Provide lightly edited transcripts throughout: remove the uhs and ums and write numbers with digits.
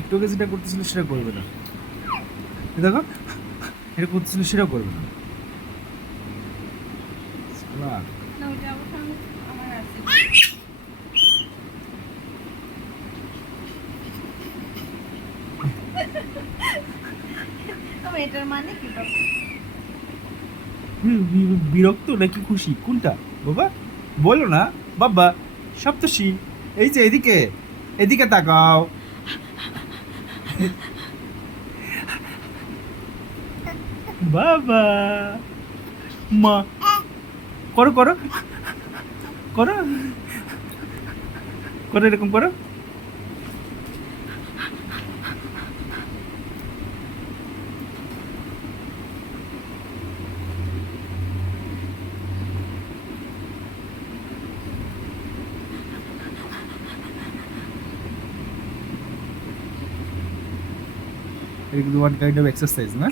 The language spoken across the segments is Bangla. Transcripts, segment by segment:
একটু আগে যেটা করতেছিল সেটা করবে না, দেখো এটা করতেছিল সেটাও করবে না। শালা। না ওইটা অবশ্য আমার আছে। তবে এটার মানে কি বাবা? বিরক্ত নাকি খুশি কোনটা বাবা? বলো না বাবা। সপ্তর্ষি, এই যে এদিকে, এদিকে তাকাও। বাবা, মা, করো করো করো করো, এরকম করো। এটা কিন্তু ওয়ান কাইন্ড অফ এক্সারসাইজ না?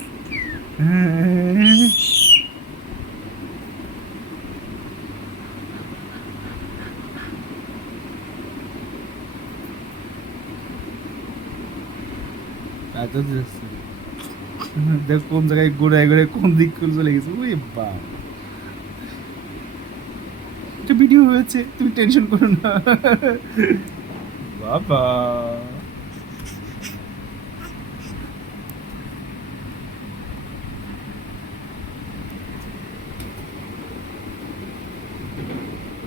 দেখ কোন জায়গায় ঘুরে ঘুরে কোন দিক করে চলে গেছে। ওই বাপ, এটা ভিডিও হয়েছে, তুমি টেনশন করো না বাবা।